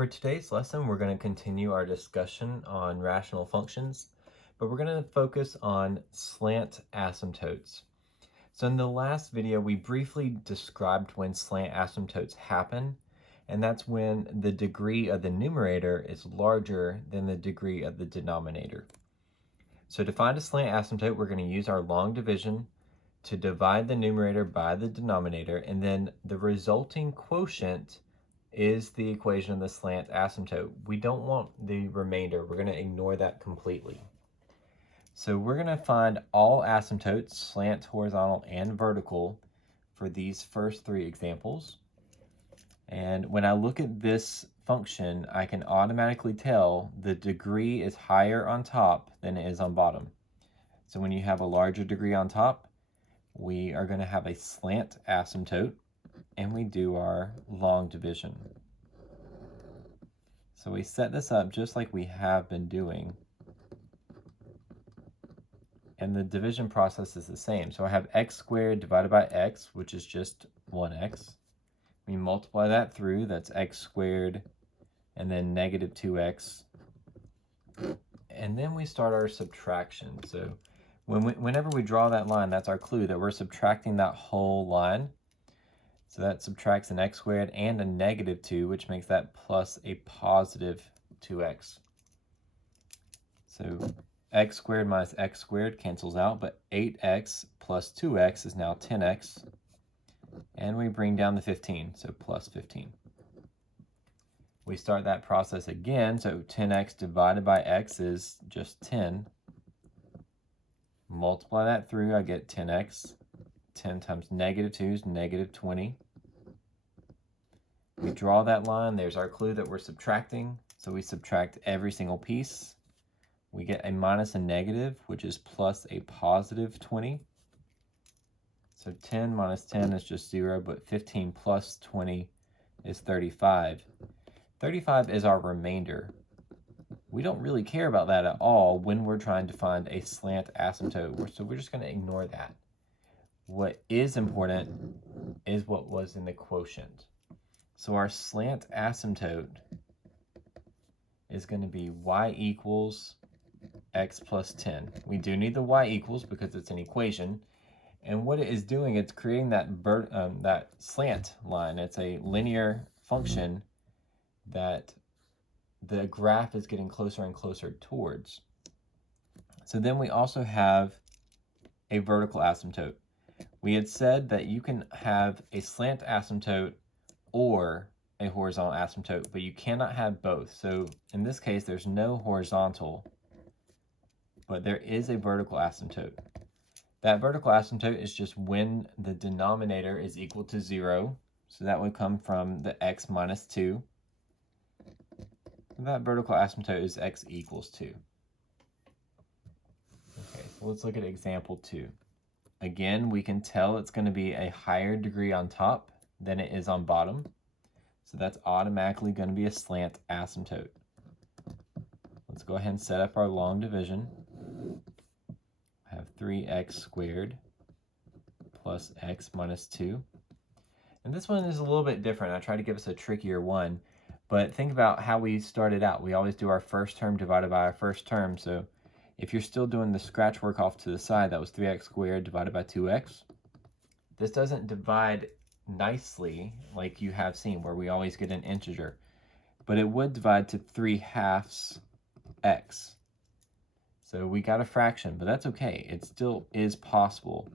For today's lesson, we're going to continue our discussion on rational functions, but we're going to focus on slant asymptotes. So in the last video, we briefly described when slant asymptotes happen, and that's when the degree of the numerator is larger than the degree of the denominator. So to find a slant asymptote, we're going to use our long division to divide the numerator by the denominator, and then the resulting quotient is the equation of the slant asymptote. We don't want the remainder. We're going to ignore that completely. So we're going to find all asymptotes, slant, horizontal, and vertical, for these first three examples. And when I look at this function, I can automatically tell the degree is higher on top than it is on bottom. So when you have a larger degree on top, we are going to have a slant asymptote, and we do our long division. So we set this up just like we have been doing, and the division process is the same. So I have x squared divided by x, which is just 1x. We multiply that through, that's x squared, and then negative 2x. And then we start our subtraction. So whenever we draw that line, that's our clue that we're subtracting that whole line. So that subtracts an x squared and a negative 2, which makes that plus a positive 2x. So x squared minus x squared cancels out, but 8x plus 2x is now 10x. And we bring down the 15, so plus 15. We start that process again, so 10x divided by x is just 10. Multiply that through, I get 10x. 10 times negative 2 is negative 20. We draw that line. There's our clue that we're subtracting. So we subtract every single piece. We get a minus a negative, which is plus a positive 20. So 10 minus 10 is just 0, but 15 plus 20 is 35. 35 is our remainder. We don't really care about that at all when we're trying to find a slant asymptote, so we're just going to ignore that. What is important is what was in the quotient. So our slant asymptote is going to be y equals x plus 10. We do need the y equals because it's an equation. And what it is doing, it's creating that slant line. It's a linear function that the graph is getting closer and closer towards. So then we also have a vertical asymptote. We had said that you can have a slant asymptote or a horizontal asymptote, but you cannot have both. So in this case, there's no horizontal, but there is a vertical asymptote. That vertical asymptote is just when the denominator is equal to 0. So that would come from the x minus 2. That vertical asymptote is x equals 2. Okay, so let's look at example 2. Again, we can tell it's going to be a higher degree on top than it is on bottom. So that's automatically going to be a slant asymptote. Let's go ahead and set up our long division. I have 3x squared plus x minus 2. And this one is a little bit different. I tried to give us a trickier one, but think about how we started out. We always do our first term divided by our first term. So if you're still doing the scratch work off to the side, that was 3x squared divided by 2x. This doesn't divide nicely like you have seen, where we always get an integer, but it would divide to 3/2 x. So we got a fraction, but that's okay. It still is possible.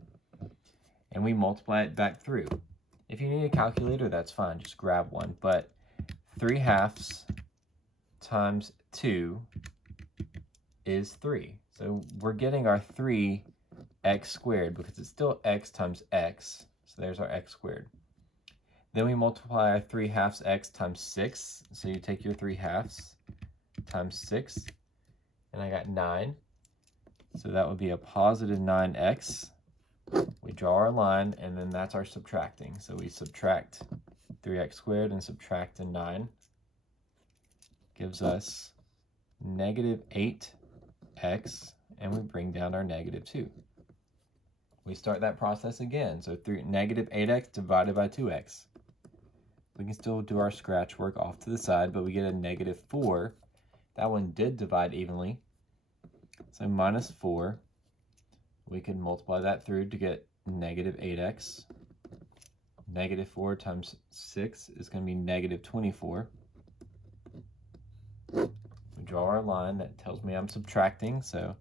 And we multiply it back through. If you need a calculator, that's fine. Just grab one. But 3/2 times 2 is 3. So we're getting our 3x squared because it's still x times x. So there's our x squared. Then we multiply our 3/2 x times 6. So you take your 3/2 times 6, and I got 9. So that would be a positive 9x. We draw our line, and then that's our subtracting. So we subtract 3x squared and subtract a 9. Gives us negative 8x, and we bring down our negative 2. We start that process again. So negative 8x divided by 2x. We can still do our scratch work off to the side, but we get a negative 4. That one did divide evenly. So minus 4. We can multiply that through to get negative 8x. Negative 4 times 6 is going to be negative 24. We draw our line that tells me I'm subtracting, so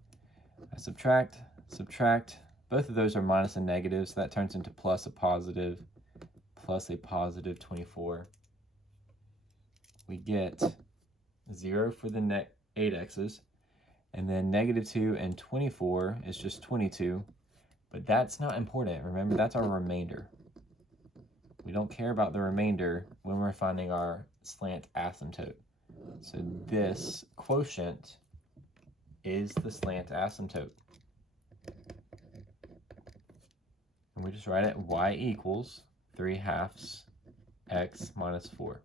I subtract, subtract. Both of those are minus and negative, so that turns into plus a positive 24. We get 0 for the 8x's, and then negative 2 and 24 is just 22, but that's not important. Remember, that's our remainder. We don't care about the remainder when we're finding our slant asymptote. So this quotient is the slant asymptote. And we just write it y equals 3/2 x minus 4.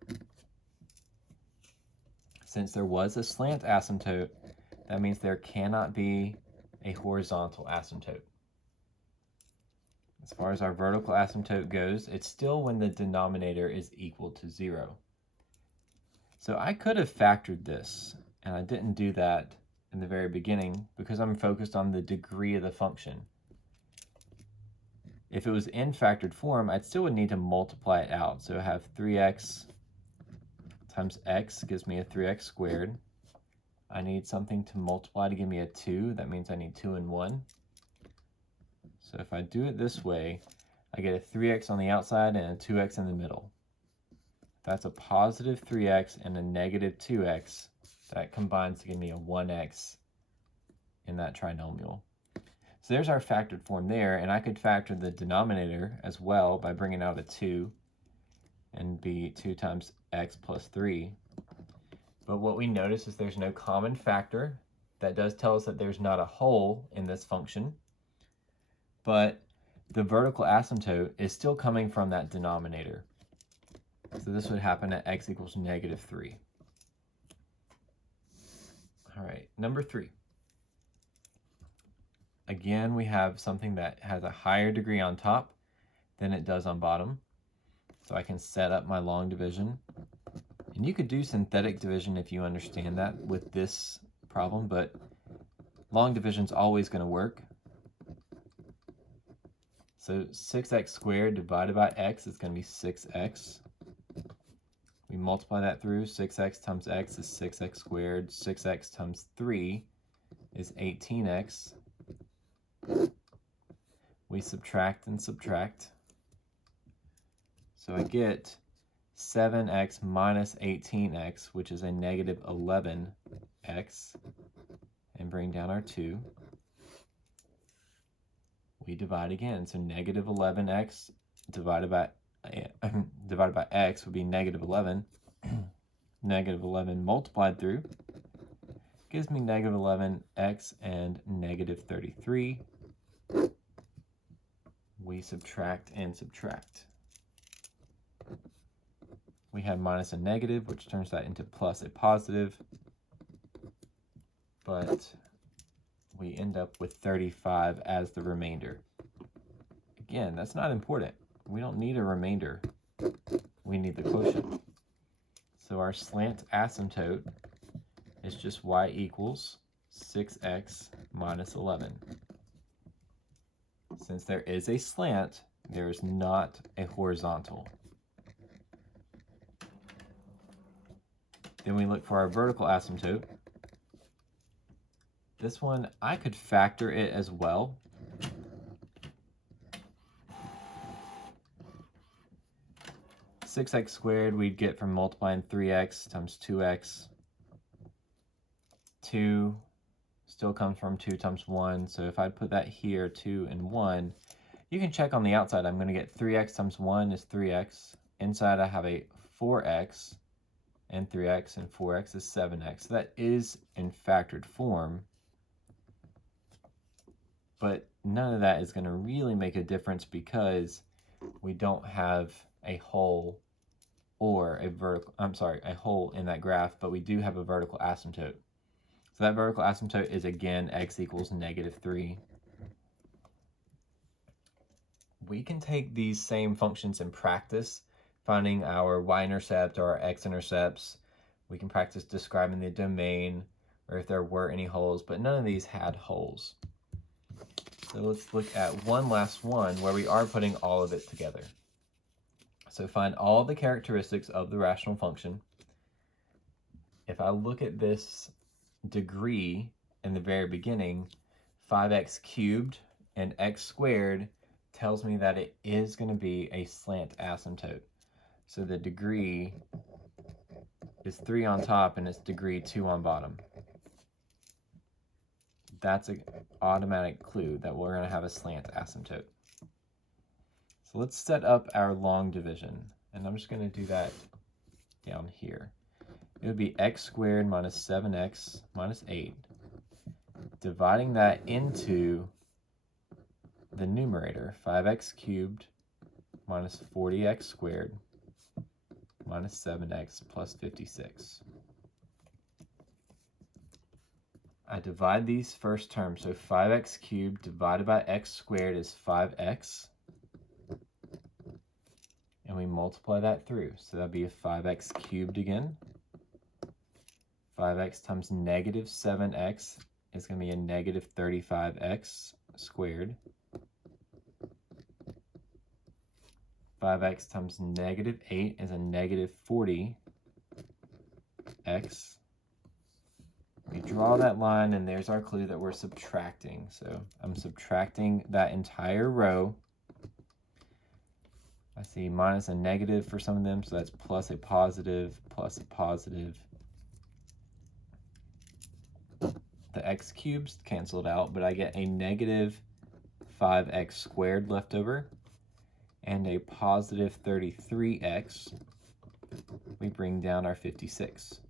Since there was a slant asymptote, that means there cannot be a horizontal asymptote. As far as our vertical asymptote goes, it's still when the denominator is equal to 0. So I could have factored this, and I didn't do that in the very beginning because I'm focused on the degree of the function. If it was in factored form, I still would need to multiply it out. So I have 3x times x gives me a 3x squared. I need something to multiply to give me a 2. That means I need 2 and 1. So if I do it this way, I get a 3x on the outside and a 2x in the middle. That's a positive 3x and a negative 2x. That combines to give me a 1x in that trinomial. So there's our factored form there, and I could factor the denominator as well by bringing out a 2 and be 2 times x plus 3. But what we notice is there's no common factor. That does tell us that there's not a whole in this function, but the vertical asymptote is still coming from that denominator. So this would happen at x equals negative 3. All right, number 3. Again, we have something that has a higher degree on top than it does on bottom. So I can set up my long division. And you could do synthetic division if you understand that with this problem, but long division is always going to work. So 6x squared divided by x is going to be 6x. We multiply that through. 6x times x is 6x squared. 6x times 3 is 18x. We subtract and subtract. So I get 7x minus 18x, which is a negative 11x, and bring down our 2. We divide again, so negative 11x divided by x would be negative 11. Negative 11 multiplied through gives me negative 11x and negative 33. We subtract and subtract. We have minus a negative, which turns that into plus a positive, but we end up with 35 as the remainder. Again, that's not important. We don't need a remainder. We need the quotient. So our slant asymptote is just y equals 6x minus 11. Since there is a slant, there is not a horizontal. Then we look for our vertical asymptote. This one, I could factor it as well. (6x squared) we'd get from multiplying 3x times 2x. 2 still comes from 2 times 1, so if I put that here, 2 and 1, you can check on the outside. I'm going to get 3x times 1 is 3x. Inside I have a 4x, and 3x and 4x is 7x. So that is in factored form, but none of that is going to really make a difference because we don't have a hole or a hole in that graph, but we do have a vertical asymptote. So that vertical asymptote is again x equals negative 3. We can take these same functions in practice. If finding our Y-intercept or our X-intercepts. We can practice describing the domain or if there were any holes, but none of these had holes. So let's look at one last one where we are putting all of it together. So find all the characteristics of the rational function. If I look at this degree in the very beginning, 5x cubed and x squared tells me that it is going to be a slant asymptote. So the degree is 3 on top and it's degree 2 on bottom. That's an automatic clue that we're going to have a slant asymptote. So let's set up our long division, and I'm just going to do that down here. It would be x squared minus 7x minus 8, dividing that into the numerator, 5x cubed minus 40x squared minus 7x plus 56. I divide these first terms, so 5x cubed divided by x squared is 5x, and we multiply that through, so that'd be a 5x cubed again. 5x times negative 7x is going to be a negative 35x squared. 5x times negative 8 is a negative 40x. We draw that line, and there's our clue that we're subtracting. So I'm subtracting that entire row. I see minus a negative for some of them, so that's plus a positive, plus a positive. The x cubes canceled out, but I get a negative 5x squared left over and a positive 33x. We bring down our 56.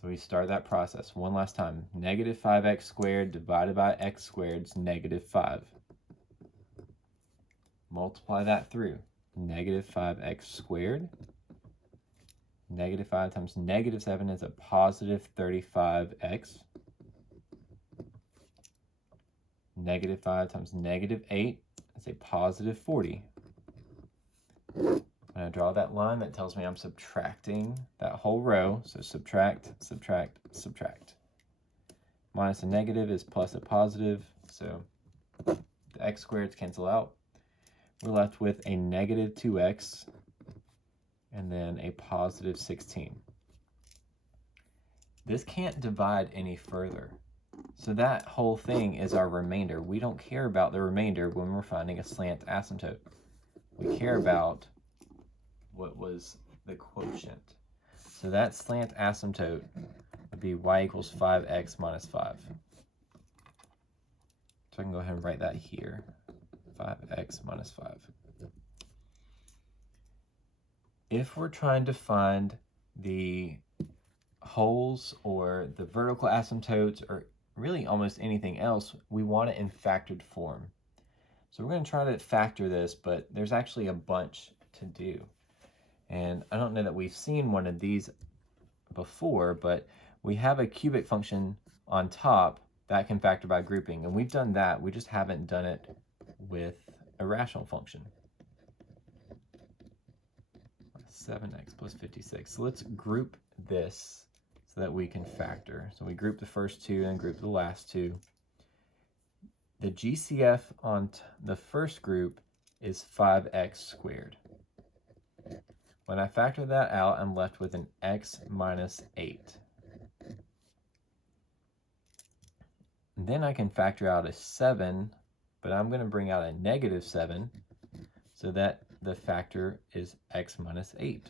So we start that process one last time. Negative 5x squared divided by x squared is negative 5. Multiply that through. Negative 5x squared. Negative 5 times negative 7 is a positive 35x. Negative 5 times negative 8 is a positive 40. When I draw that line, that tells me I'm subtracting that whole row. So subtract, subtract, subtract. Minus a negative is plus a positive. So the x squareds cancel out. We're left with a negative 2x and then a positive 16. This can't divide any further. So that whole thing is our remainder. We don't care about the remainder when we're finding a slant asymptote. We care about what was the quotient. So that slant asymptote would be y equals 5x minus 5. So I can go ahead and write that here, 5x minus 5. If we're trying to find the holes or the vertical asymptotes or really almost anything else, we want it in factored form. So we're going to try to factor this, but there's actually a bunch to do. And I don't know that we've seen one of these before, but we have a cubic function on top that can factor by grouping. And we've done that, we just haven't done it with a rational function. 7x plus 56. So let's group this so that we can factor. So we group the first two and group the last two. The GCF on the first group is 5x squared. When I factor that out, I'm left with an x minus 8. And then I can factor out a 7, but I'm going to bring out a negative 7 so that the factor is x minus 8.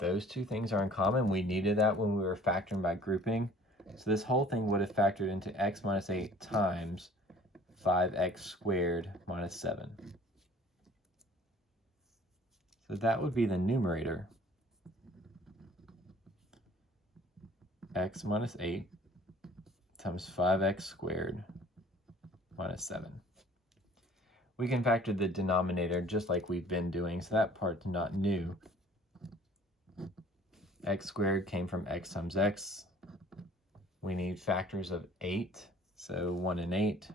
Those two things are in common. We needed that when we were factoring by grouping. So this whole thing would have factored into x minus 8 times 5x squared minus 7. So that would be the numerator. X minus 8 times 5x squared minus 7. We can factor the denominator just like we've been doing, so that part's not new. X squared came from x times x. We need factors of 8, so 1 and 8.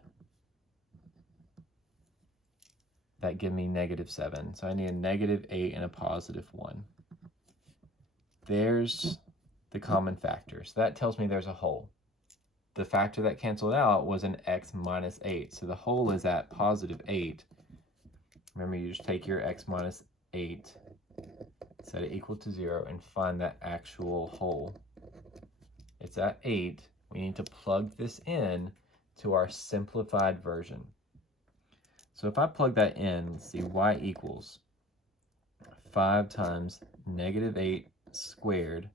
that give me -7. So I need a -8 and a +1. There's the common factor. So that tells me there's a whole. The factor that canceled out was an x minus 8. So the whole is at +8. Remember, you just take your x minus 8, set it equal to 0, and find that actual whole. It's at 8. We need to plug this in to our simplified version. So if I plug that in, let's see, y equals 5 times -8 squared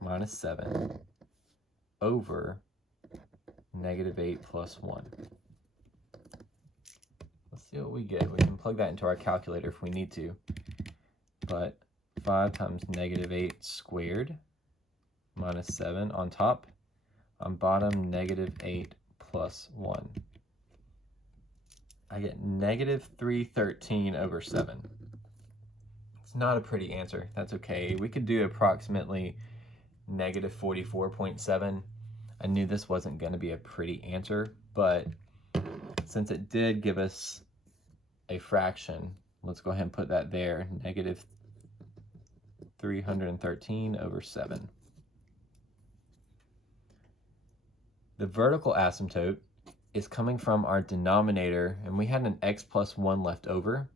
minus 7 over -8 plus 1. Let's see what we get. We can plug that into our calculator if we need to. But 5 times -8 squared minus 7 on top, on bottom -8 plus 1. I get -313 over 7. It's not a pretty answer. That's okay. We could do approximately -44.7. I knew this wasn't going to be a pretty answer, but since it did give us a fraction, let's go ahead and put that there, -313 over 7. The vertical asymptote is coming from our denominator, and we had an x plus 1 left over,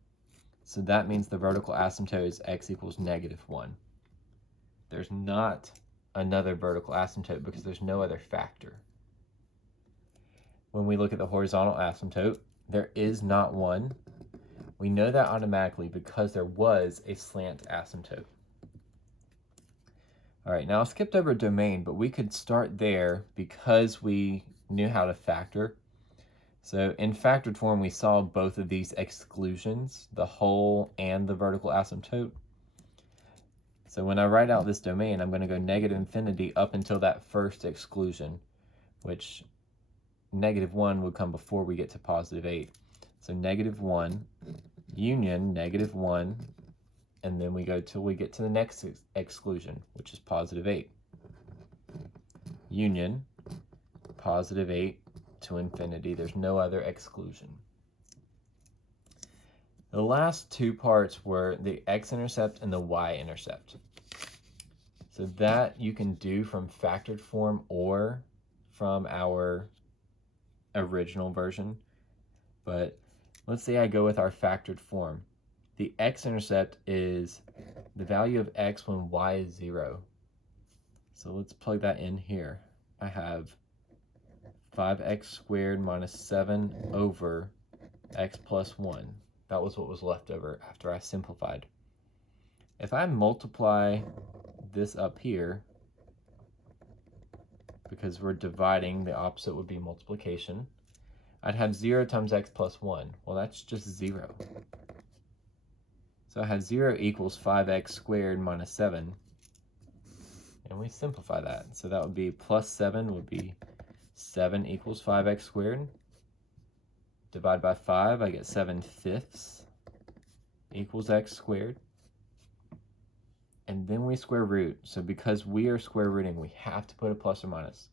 so that means the vertical asymptote is x equals -1. There's not another vertical asymptote because there's no other factor. When we look at the horizontal asymptote, there is not one. We know that automatically because there was a slant asymptote. All right, now I skipped over domain, but we could start there because we knew how to factor. So in factored form, we saw both of these exclusions, the whole and the vertical asymptote. So when I write out this domain, I'm going to go -infinity up until that first exclusion, which -1 would come before we get to +8. So -1 union -1, and then we go till we get to the next exclusion, which is +8. Union +8 to infinity. There's no other exclusion. The last two parts were the X-intercept and the Y-intercept. So that you can do from factored form or from our original version. But let's say I go with our factored form. The X-intercept is the value of x when y is 0. So let's plug that in here. I have 5x squared minus 7 over x plus 1. That was what was left over after I simplified. If I multiply this up here, because we're dividing, the opposite would be multiplication, I'd have 0 times x plus 1. Well, that's just 0. So I have 0 equals 5x squared minus 7. And we simplify that. So that would be plus 7 would be 7 equals 5x squared. Divide by 5, I get 7/5 equals x squared. And then we square root. So because we are square rooting, we have to put a plus or minus.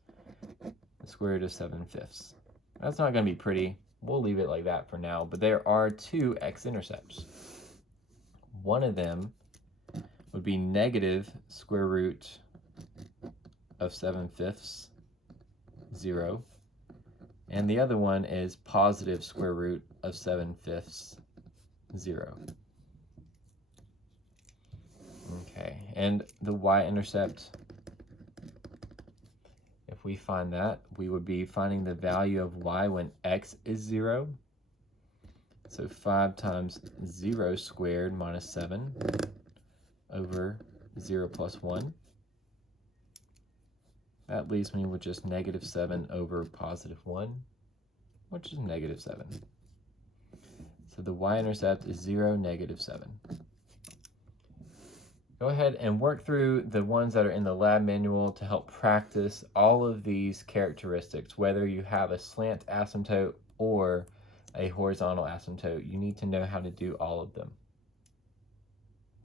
The square root of 7/5. That's not going to be pretty. We'll leave it like that for now. But there are two x-intercepts. One of them would be negative square root of 7/5, 0. And the other one is positive square root of 7/5, 0. Okay, and the y-intercept, if we find that, we would be finding the value of y when x is 0. So 5 times 0 squared minus 7 over 0 plus 1. That leaves me with just -7 over +1, which is -7. So the y-intercept is 0, -7. Go ahead and work through the ones that are in the lab manual to help practice all of these characteristics, whether you have a slant asymptote or a horizontal asymptote. You need to know how to do all of them.